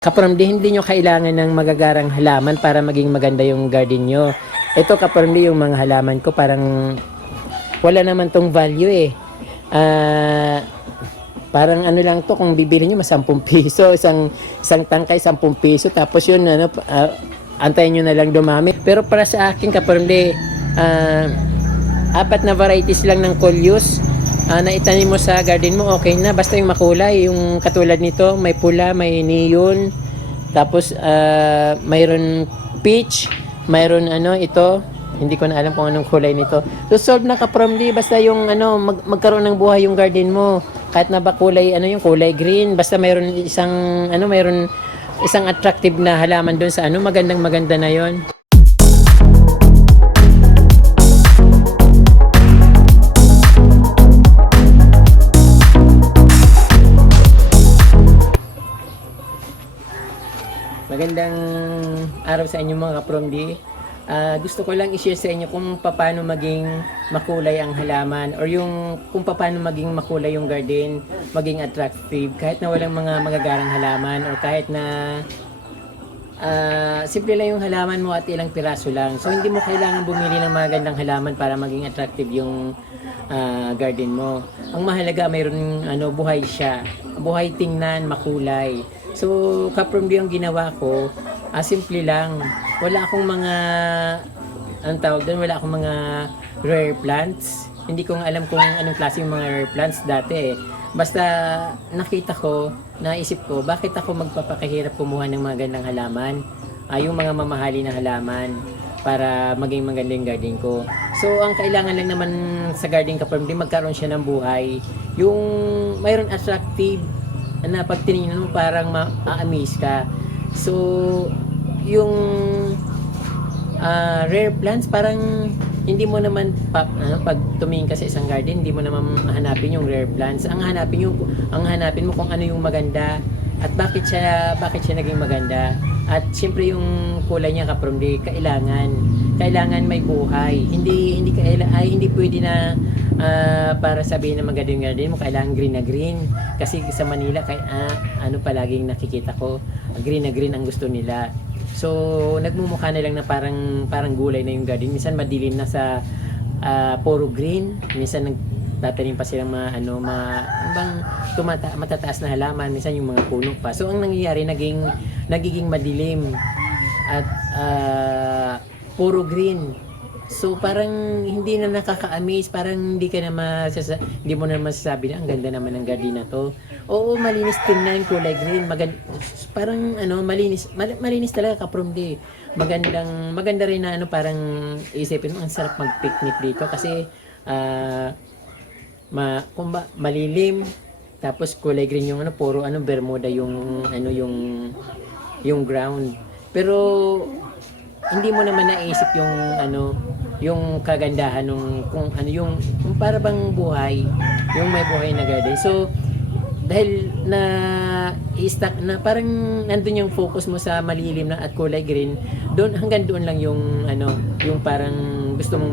Kaparmdi, hindi nyo kailangan ng magagarang halaman para maging maganda yung garden nyo. Ito kaparmdi, yung mga halaman ko parang wala naman tong value eh. Parang ano lang to, kung bibili nyo mas 10 piso, isang tangkay 10 piso, tapos yun antayin nyo na lang dumami. Pero para sa akin kaparmdi, 4 na varieties lang ng coleus na itanim mo sa garden mo, okay na, basta yung makulay, yung katulad nito, may pula, may neon, tapos mayroon peach, mayroon ito, hindi ko na alam kung anong kulay nito. So solve na kaparmdi, basta yung magkaroon ng buhay yung garden mo, kahit na ba kulay yung kulay green, basta mayroon isang attractive na halaman doon sa maganda na yon. Magandang araw sa inyo mga kapromdi. Gusto ko lang i-share sa inyo kung paano maging makulay ang halaman or kung paano maging makulay yung garden, maging attractive kahit na walang mga magagarang halaman or kahit na simple lang yung halaman mo at ilang piraso lang. So hindi mo kailangan bumili ng magandang halaman para maging attractive yung garden mo. Ang mahalaga mayroon buhay siya. Buhay tingnan, makulay. So, kapromdi yung ginawa ko, simple lang. Wala akong wala akong mga rare plants. Hindi ko alam kung anong klase yung mga rare plants dati eh. Basta nakita ko, naisip ko, bakit ako magpapakahirap kumuha ng mga gandang halaman? Yung mga mamahali na halaman para maging maganda yung garden ko. So, ang kailangan lang naman sa garden kapromdi, magkaroon siya ng buhay. Yung mayroon attractive na pag tinignan mo parang ma-amaze ka. So, yung rare plants parang hindi mo naman pag tumingin ka sa isang garden, hindi mo naman hanapin yung rare plants. Ang hanapin mo kung ano yung maganda at bakit siya naging maganda. At siyempre yung kulay niya kapromdi, kailangan may buhay. Hindi pwede na para sabihin na maganda yung garden mo, kailangan green na green. Kasi sa Manila, palaging nakikita ko, green na green ang gusto nila. So, nagmumukha na lang na parang gulay na yung garden. Minsan madilim na sa puro green. Minsan nagtatanim pa silang matataas na halaman. Minsan yung mga puno pa. So, ang nangyayari, nagiging madilim at puro green. So parang hindi na nakaka-amaze, parang hindi mo na masasabi na ang ganda naman ng garden na to. Oo, malinis tingnan, kulay green, parang malinis talaga kapromdi. Maganda rin na parang isipin mo ang sarap mag-picnic dito kasi malilim, tapos kulay green yung puro bermuda yung ground. Pero hindi mo naman naisip yung kagandahan kung para bang buhay, yung may buhay na garden. So dahil i-stuck na parang nandun yung focus mo sa malilim na at kulay green, hanggang doon lang yung parang gusto mong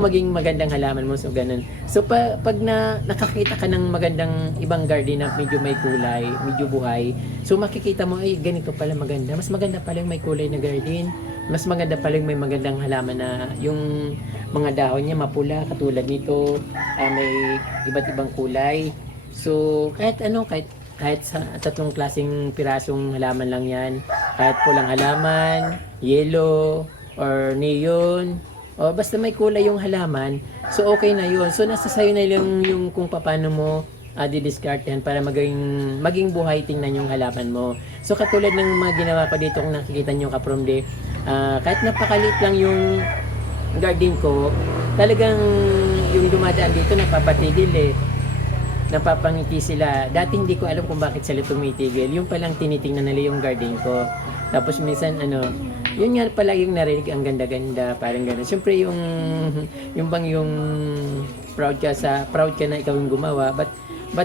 maging magandang halaman mo, so ganun. So pag nakakita ka ng magandang ibang garden na medyo may kulay, medyo buhay, so makikita mo ay ganito pala maganda. Mas maganda pala yung may kulay na garden. Mas maganda pala yung may magandang halaman na yung mga dahon niya mapula katulad nito, may iba't ibang kulay. So kahit sa 3 klaseng pirasong halaman lang yan, kahit pulang halaman, yellow or neon, basta may kulay yung halaman, so okay na yun. So nasa sayo na lang yung kung paano mo didiskartehan para maging buhay tingnan yung halaman mo. So katulad ng mga ginawa ko dito, kung nakikita nyo kapromdi, kahit napakalit lang yung garden ko, talagang yung dumadaan dito napapatigil napapangiti sila. Dati hindi ko alam kung bakit sila tumitigil. Yung palang tinitingnan nila yung garden ko. Tapos minsan yun nga palaging narinig, ang ganda-ganda, parang gano'n. Siyempre yung proud ka na ikaw yung gumawa, but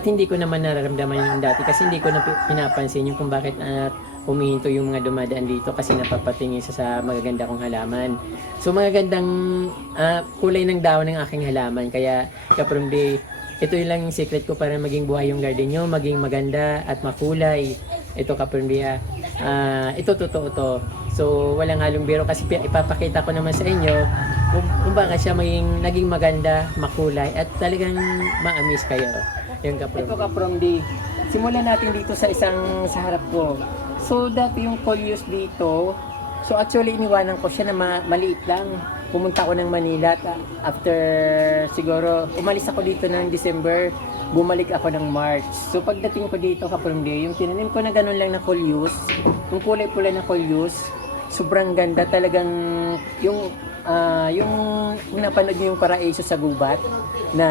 hindi ko naman nararamdaman yung dati kasi hindi ko na pinapansin yung kung bakit humihinto yung mga dumadaan dito kasi napapatingin sa magaganda kong halaman. So magagandang kulay ng dahon ng aking halaman, kaya kapromdi ito yun lang yung secret ko para maging buhay yung garden nyo, maging maganda at makulay. Ito Kapromdia, ito totoo to. So walang halong biro kasi ipapakita ko naman sa inyo kung bakit siya naging maganda, makulay at talagang ma-amaze kayo. Yung Kapromdi. Ito Kapromdi, simulan natin dito sa sa harap ko. So dati yung coleus dito, so actually iniwanan ko siya na maliit lang. Pumunta ako ng Manila after siguro umalis ako dito ng December, bumalik ako ng March. So pagdating ko dito Kapromdi, yung tinanim ko na ganun lang na coleus, yung kulay pula na coleus, sobrang ganda talagang yung napanood niyo yung Paraiso sa Gubat na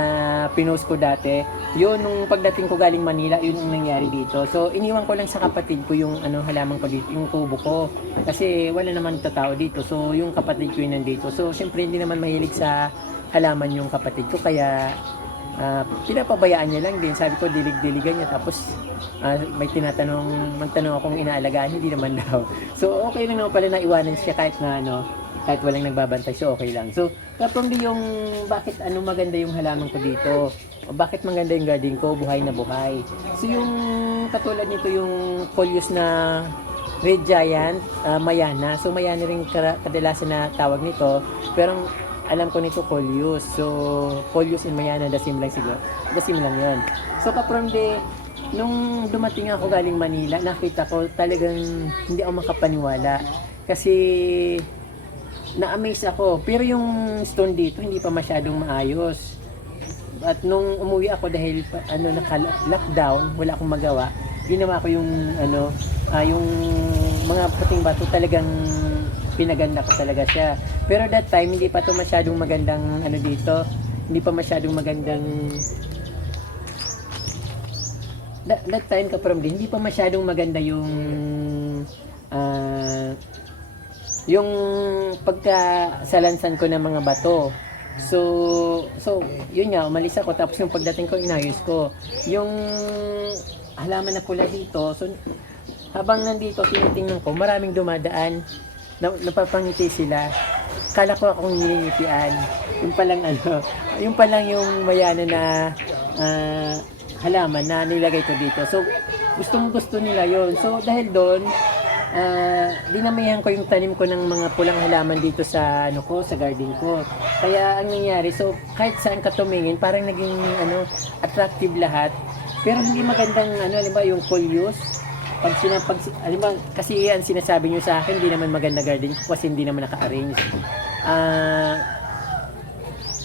pinost ko dati, yun nung pagdating ko galing Manila, yun ang nangyari dito. So iniwan ko lang sa kapatid ko yung halaman ko dito, yung kubo ko, kasi wala naman tao dito. So yung kapatid ko yun nandito. So syempre hindi naman mahilig sa halaman yung kapatid ko, kaya pinapabayaan niya lang din. Sabi ko dilig-diligan niya, tapos magtanong akong inaalagaan, hindi naman daw. So okay lang naman pala na iwanan siya kahit kahit walang nagbabantay, so okay lang. So Kapromdi, yung bakit maganda yung halaman ko dito, o bakit maganda yung garden ko, buhay na buhay. So yung katulad nito yung coleus na Red Giant, Mayana. So Mayana rin kadalasan na tawag nito, pero alam ko nito coleus. So coleus and Mayana, the same lang siguro. The same lang yun. So Kapromdi, nung dumating ako galing Manila, nakita ko talagang hindi ako makapaniwala. Kasi na-amaze ako. Pero yung stone dito hindi pa masyadong maayos. At nung umuwi ako dahil naka-lockdown, wala akong magawa, ginawa ko yung yung mga puting bato, talagang pinaganda ko talaga siya. Pero that time hindi pa to masyadong magandang dito. Hindi pa masyadong magandang that time Kapromdi, hindi pa masyadong maganda yung pagkasalansan ko ng mga bato. So yun nga, umalis ako, tapos yung pagdating ko inayos ko yung halaman na pula dito. So habang nandito tinitingnan ko, maraming dumadaan, napapangiti sila, kala ko akong nilingitian. Yung palang yung Mayana na halaman na nilagay ko dito. So gustong gusto nila yon. So dahil doon, dinamihan ko yung tanim ko ng mga pulang halaman dito sa sa garden ko. Kaya ang nangyari, so kahit saan ka tumingin, parang naging attractive lahat. Pero hindi magandang halimbawa yung coleus. Halimbawa, kasi ang sinasabi niyo sa akin, hindi naman maganda garden ko kasi hindi naman naka-arrange.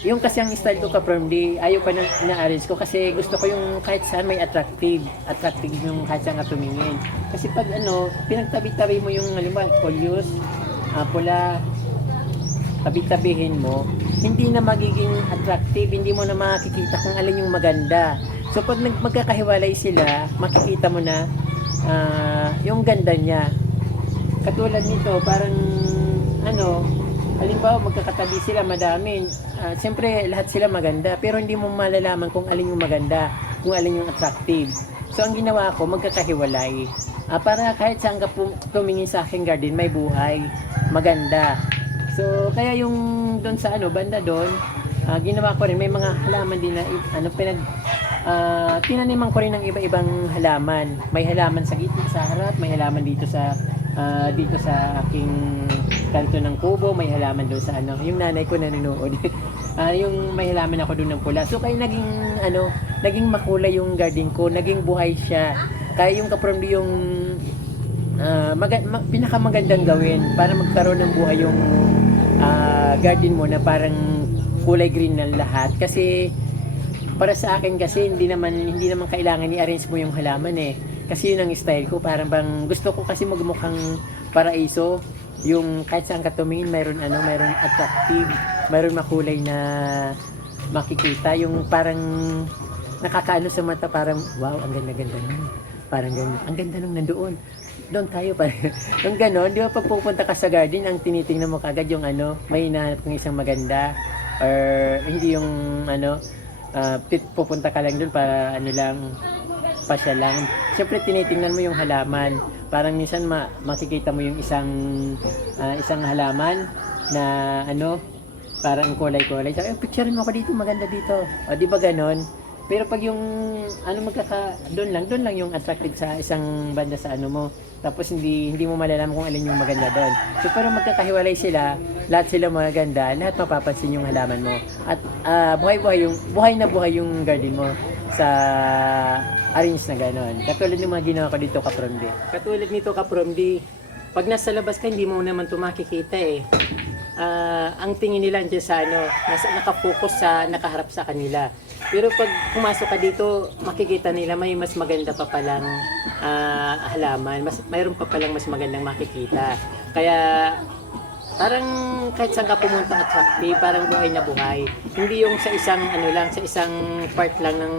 Yung kasi ang style ko Kapromdi, ayaw pa na-arrange ko kasi gusto ko yung kahit saan may attractive yung kahit saan ka tumingin. Kasi pag pinagtabi-tabi mo yung halimbawa coleus, pula, tabi-tabihin mo, hindi na magiging attractive, hindi mo na makikita kung alin yung maganda. So pag magkakahiwalay sila, makikita mo na yung ganda niya. Katulad nito, parang halimbawa magkakatabi sila, madami. Siyempre lahat sila maganda, pero hindi mo malalaman kung alin yung maganda, kung alin yung attractive. So ang ginawa ko, magkakahiwalay. Para kahit saan ka tumingin sa aking garden, may buhay, maganda. So kaya yung doon sa banda doon, ginawa ko rin, may mga halaman din na tinaniman ko rin ng iba-ibang halaman. May halaman sa gitna, sa harap, may halaman dito sa aking kanto ng kubo, may halaman doon sa yung nanay ko nanonood. Yung may halaman ako doon ng pula. So kaya naging makulay yung garden ko, naging buhay siya. Kaya yung Kapromdi yung pinakamagandang gawin para magkaroon ng buhay yung garden mo na parang kulay green ng lahat. Kasi para sa akin kasi hindi naman kailangan i-arrange mo yung halaman kasi yun ang style ko, parang bang gusto ko kasi magmukhang paraiso, yung kahit saan ka tumingin mayroon attractive, mayroon makulay na makikita, yung parang nakakaano sa mata, parang wow, ang ganda-ganda nun, parang ganun, ang ganda nung nandoon, doon tayo pa. Yung gano'n, di ba pag pupunta ka sa garden, ang tinitingnan mo kagad yung may hinahanap kong isang maganda, or hindi yung pupunta ka lang doon para pasya lang. Siyempre tinitingnan mo yung halaman. Parang minsan makikita mo yung isang halaman na parang kulay-kulay. Sabi, picturein mo ako dito, maganda dito. O di ba ganon? Pero pag yung ano doon lang yung attractive sa isang banda sa ano mo. Tapos hindi mo malalaman kung alin yung maganda doon. So pero magkakahiwalay sila, lahat sila magaganda, lahat mapapansin yung halaman mo. At buhay na buhay yung garden mo sa arrange na gano'n. Katulad ng mga ginawa ko dito Kapromdi. Katulad nito Kapromdi, pag nasa labas ka hindi mo naman ito makikita eh. Ang tingin nila dyan sa nakafocus sa nakaharap sa kanila. Pero pag pumasok ka dito, makikita nila may mas maganda pa palang halaman. Mayroon pa palang mas magandang makikita. Kaya parang kahit saan ka pumunta attractive, parang buhay na buhay. Hindi yung sa isang sa isang part lang ng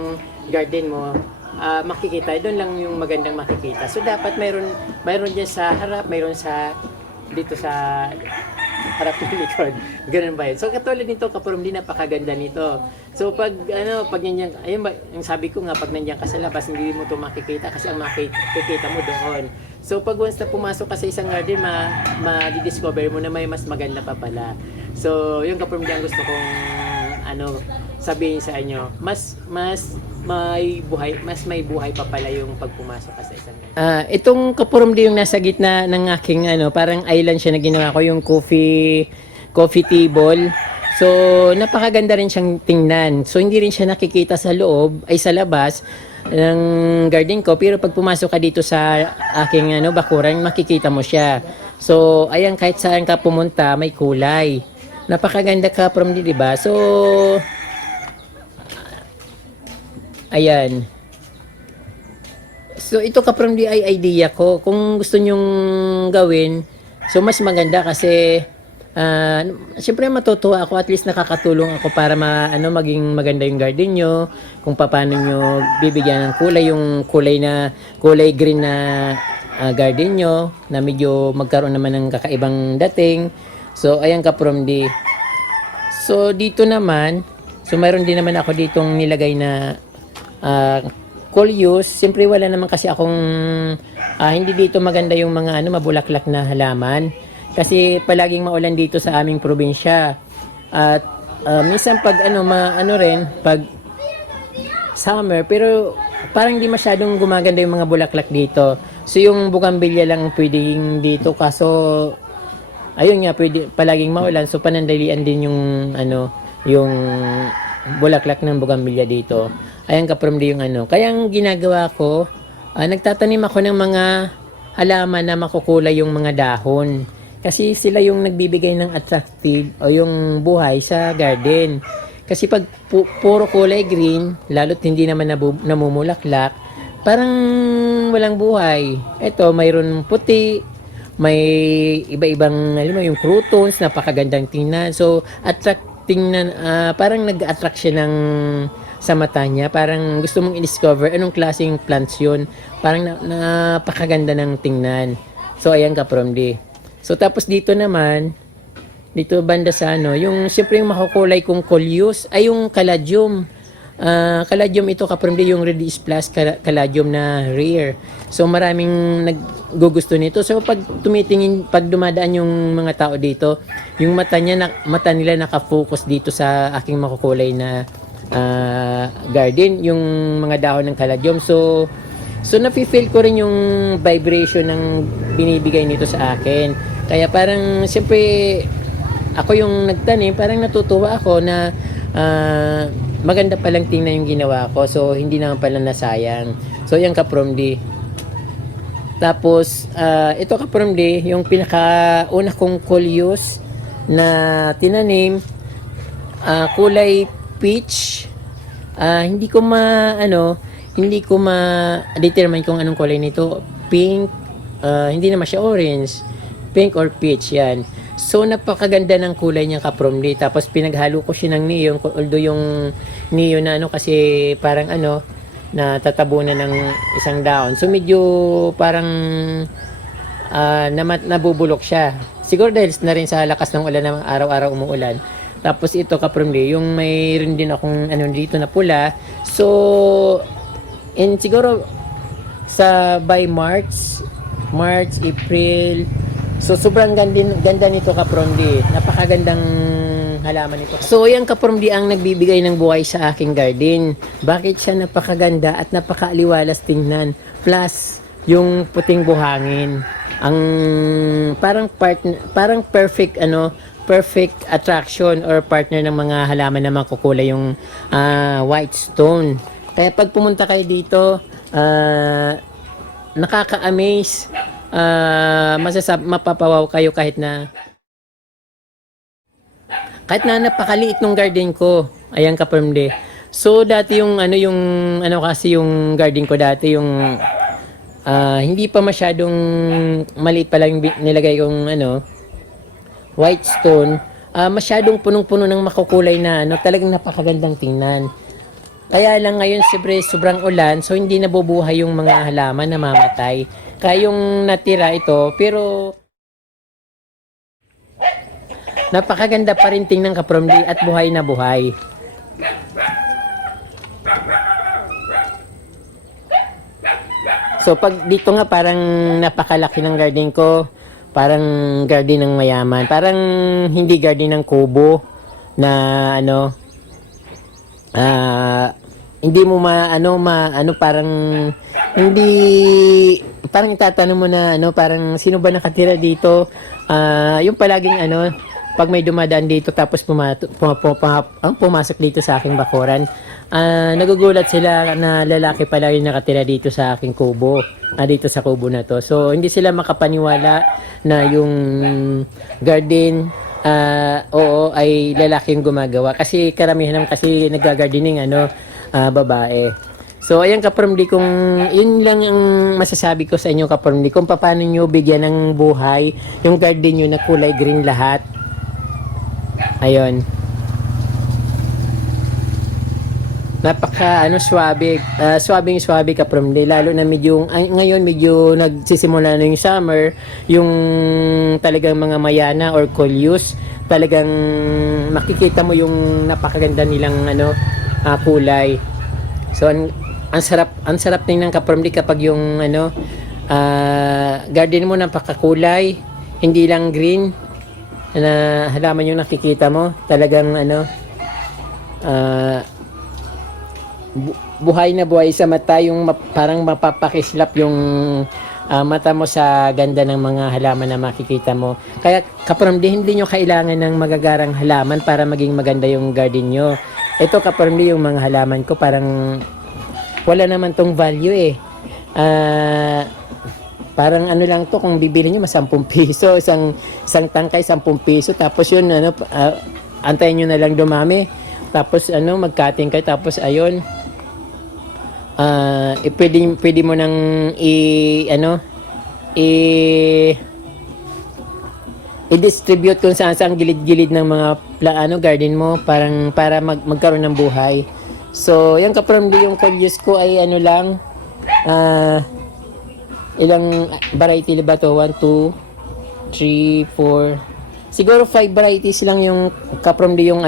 garden mo makikita. Doon lang yung magandang makikita. So dapat mayroon dyan sa harap, mayroon dito sa harap ng likod. Ganun ba yun? So katulad nito Kapromdi, napakaganda nito. So pag nandiyan, ayun ba, yung sabi ko nga, pag nandiyan ka sa labas, hindi mo to makikita kasi ang makikita mo doon. So pag once na pumasok ka sa isang garden, ma-discover mo na may mas maganda pa pala. So yung Kapromdi ang gusto kong sabihin sa inyo, mas may buhay pa pala yung pagpumasok ka sa isang itong Kapromdi yung nasa gitna ng aking parang island siya na ginawa ko, yung coffee table. So napakaganda rin siyang tingnan. So hindi rin siya nakikita sa loob ay sa labas ng garden ko, pero pag pumasok ka dito sa aking bakuran, makikita mo siya. So ayan, kahit saan ka pumunta may kulay. Napakaganda Kapromdi, di ba? So ayan. So ito Kapromdi ay idea ko. Kung gusto nyong gawin, so mas maganda kasi siyempre matutuwa ako, at least nakakatulong ako para maging maganda yung garden nyo, kung paano nyo bibigyan ng kulay, yung kulay green na garden nyo, na medyo magkaroon naman ng kakaibang dating. So ayan Kapromdi. So dito naman, so mayroon din naman ako ditong nilagay na coleus. Siyempre wala naman kasi akong hindi dito maganda yung mga mabulaklak na halaman kasi palaging maulan dito sa aming probinsya. At minsan pag pag summer, pero parang hindi masyadong gumaganda yung mga bulaklak dito. So yung bougainvillea lang pwedeng dito, kaso ayun nga, pwede palaging maulan, so panandalian din yung yung bulaklak ng bougainvillea dito. Ayan Kapromdi yung kaya ang ginagawa ko, nagtatanim ako ng mga halaman na makukulay yung mga dahon. Kasi sila yung nagbibigay ng attractive o yung buhay sa garden. Kasi pag puro kulay green, lalo't hindi naman namumulaklak, parang walang buhay. Ito, mayroon puti, may iba-ibang, yung croutons, napakagandang tingnan. So, parang nag-attract siya sa mata niya. Parang gusto mong i-discover anong klaseng plants yun. Parang napakaganda ng tingnan. So, ayan Kapromdi. So, tapos dito naman, dito banda sa yung siyempre yung makukulay kong coleus, ay yung caladium. Caladium ito Kapromdi, yung Redis Plus caladium na rare. So, maraming naggugusto nito. So, pag dumadaan yung mga tao dito, yung mata nila nakafocus dito sa aking makukulay na garden, yung mga dahon ng caladium. So nafe-feel ko rin yung vibration ng binibigay nito sa akin. Kaya parang siyempre ako yung nagtanim, parang natutuwa ako na maganda palang tingnan yung ginawa ko. So hindi naman pala nasayang. So yan Kapromdi. Tapos ito Kapromdi, yung pinakauna kong coleus na tinanim, kulay peach. Hindi ko ma-determine kung anong kulay nito. Pink, hindi naman siya orange. Pink or peach, yan. So, napakaganda ng kulay niya Kapromdi. Tapos, pinaghalo ko siya ng neon. Although, yung neon na kasi parang natatabunan ng isang dahon. So, medyo parang nabubulok siya. Siguro dahil na rin sa lakas ng ulan na araw-araw umuulan. Tapos ito Kapromdi, yung mayroon din akong dito na pula. So, siguro by March, April. So, sobrang ganda nito Kapromdi. Napakagandang halaman nito. So yan kapromdi ang nagbibigay ng buhay sa aking garden. Bakit siya napakaganda at napakaaliwalas tingnan. Plus yung puting buhangin. Ang parang perfect attraction or partner ng mga halaman na makukulay yung white stone. Kaya pag pumunta kayo dito, nakaka-amaze, mapapawaw kayo kahit na napakaliit ng garden ko. Ayan kapromde. So dati yung kasi yung garden ko dati yung hindi pa masyadong maliit pa lang yung nilagay kong white stone. Masyadong punong-puno ng makukulay na talagang napakagandang tingnan. Kaya lang ngayon siyempre sobrang ulan, so hindi nabubuhay yung mga halaman, namamatay. Kaya yung natira ito, pero napakaganda pa rin tingnan kapromdi at buhay na buhay. So pag dito nga parang napakalaki ng garden ko, parang garden ng mayaman, parang hindi garden ng kubo na hindi mo parang hindi parang itatanong mo na parang sino ba nakatira dito, yung palaging pag may dumadaan dito tapos pumasok dito sa aking bakuran, nagugulat sila na lalaki pala yung nakatira dito sa aking kubo, dito sa kubo na to. So hindi sila makapaniwala na yung garden oo ay lalaki yung gumagawa, kasi karamihan naman kasi nagga-gardening babae. So ayan kapromdi, kung yun lang ang masasabi ko sa inyo kapromdi, kung paano nyo bigyan ng buhay yung garden nyo na kulay green lahat. Ayun, napaka swabe kapromdi, lalo na ngayon medyo nagsisimula na yung summer, yung talagang mga mayana or coleus, talagang makikita mo yung napakaganda nilang kulay. So ang sarap tingnan kapromdi kapag yung garden mo napakakulay, hindi lang green na halaman yung nakikita mo, talagang buhay na buhay sa mata, yung parang mapapakislap yung mata mo sa ganda ng mga halaman na makikita mo. Kaya kapromdi, hindi nyo kailangan ng magagarang halaman para maging maganda yung garden nyo. Ito kapromdi, yung mga halaman ko parang wala naman tong value parang lang to, kung bibili nyo mas 10 piso, isang tangkay 10 piso, tapos yun antayin nyo na lang dumami, tapos mag-cutting kayo, tapos ayun pwede mo nang i-distribute kung saan gilid-gilid ng mga garden mo, para magkaroon ng buhay. So yan kapromdi, yung coleus ko ay lang ilang variety ba to? 1, 2, 3, 4, siguro 5 varieties lang yung kapromdi, yung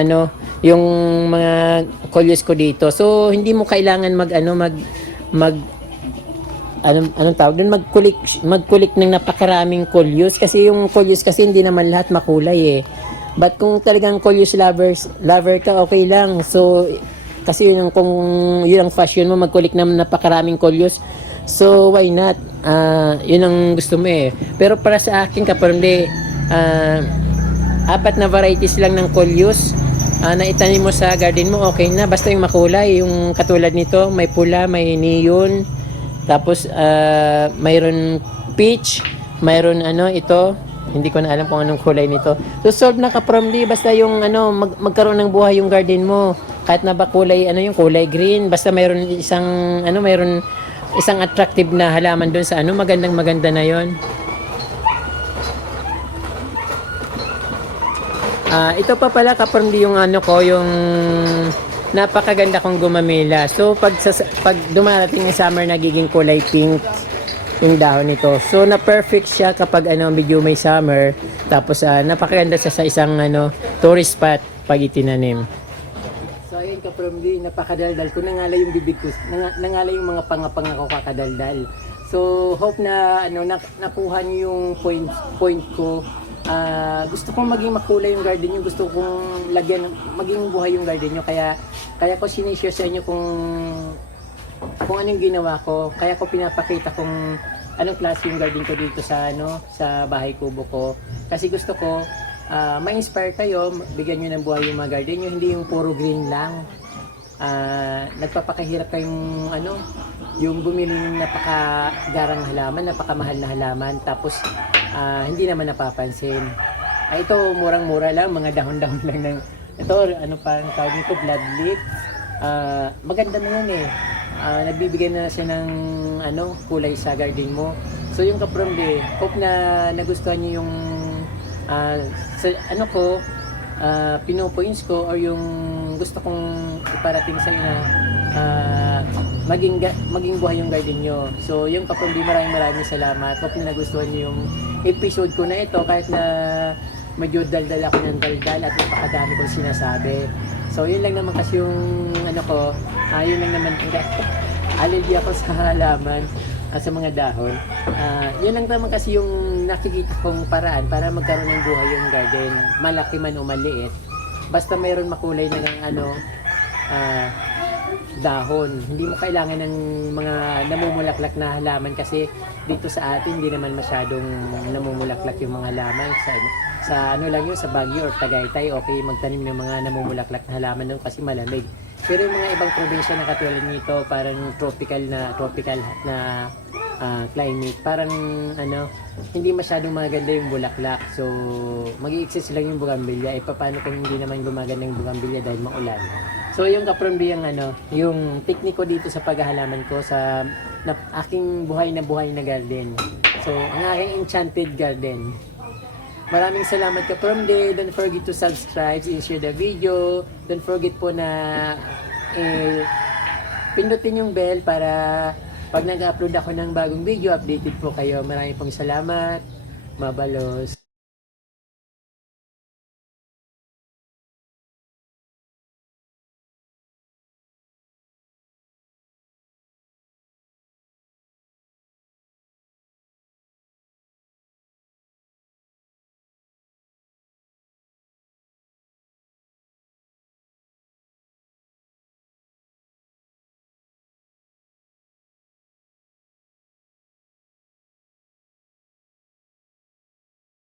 yung mga coleus ko dito. So hindi mo kailangan anong tawag doon, mag-collect ng napakaraming coleus, kasi yung coleus kasi hindi naman lahat makulay But kung talagang coleus lover ka, okay lang. So kasi kung yun ang fashion mo, mag-collect ng napakaraming coleus, so why not? Yun ang gusto mo Pero para sa akin kapromdi, 4 na varieties lang ng coleus na itanim mo sa garden mo, okay na, basta yung makulay, yung katulad nito, may pula, may neon, tapos mayroon peach, mayroon ito, hindi ko na alam kung anong kulay nito. So solve na kapromdi, basta yung magkaroon ng buhay yung garden mo, kahit na ba kulay yung kulay green, basta mayroon isang attractive na halaman doon sa maganda na yon. Ito pa pala kapromdi yung yung napakaganda kong gumamela. So pag dumarating ng summer, nagiging kulay pink yung dahon nito. So na perfect siya kapag medyo may summer, tapos napakaganda siya sa isang tourist spot pag itinanim. So ayun kapromdi, napakadaldal ko, nangalay yung bibig ko, nangalay yung mga pangapanga ko kakadaldal. So hope na nakuha niyo yung point ko gusto kong maging makulay yung garden nyo, gusto kong lagyan, maging buhay yung garden nyo, kaya ko sinishare sa inyo kung anong ginawa ko, kaya ko pinapakita kung anong klase yung garden ko dito sa bahay kubo ko, kasi gusto ko ma-inspire kayo, bigyan nyo ng buhay yung mga garden nyo, hindi yung puro green lang. Nagpapakahirap kayong yung bumili ng napakagarang halaman, napakamahal na halaman, tapos hindi naman napapansin. Ito murang-mura lang, mga dahon-dahon lang ng ito, ano pa ang tawag nito, bloodleaf. Maganda na yan eh. Nagbibigay na siya ng kulay sa garden mo. So yung kaprombe, hope na nagustuhan niyo yung pinopoints ko or yung gusto kong iparating sa inyo na maging buhay yung garden nyo. So yung kaprombe, maraming salamat. Hope na nagustuhan niyo yung episode ko na ito, kahit na medyo daldal ako ng daldal at napakadami kong sinasabi. So yun lang naman kasi yung yun lang naman, allergy ako sa halaman, sa mga dahon. Yun lang naman kasi yung nakikita kong paraan para magkaroon ng buhay yung garden, malaki man o maliit. Basta mayroon makulay na ng dahon. Hindi mo kailangan ng mga namumulaklak na halaman, kasi dito sa atin hindi naman masyadong namumulaklak yung mga halaman. Sa lang yun, sa Baguio or Tagaytay, okay magtanim ng mga namumulaklak na halaman doon kasi malamig. Pero yung mga ibang probinsya na katulad nito, parang tropical na climate, parang hindi masyadong maganda yung bulaklak. So mag-i-exist lang yung bugambilya. Paano kung hindi naman gumaganda yung bugambilya dahil maulan? So yung kaprombi, yung tekniko dito sa paghahalaman ko sa aking buhay na garden. So ang aking enchanted garden. Maraming salamat kaprombi. Don't forget to subscribe and share the video. Don't forget po na pindutin yung bell para pag nag-upload ako ng bagong video, updated po kayo. Maraming pong salamat. Mabalos.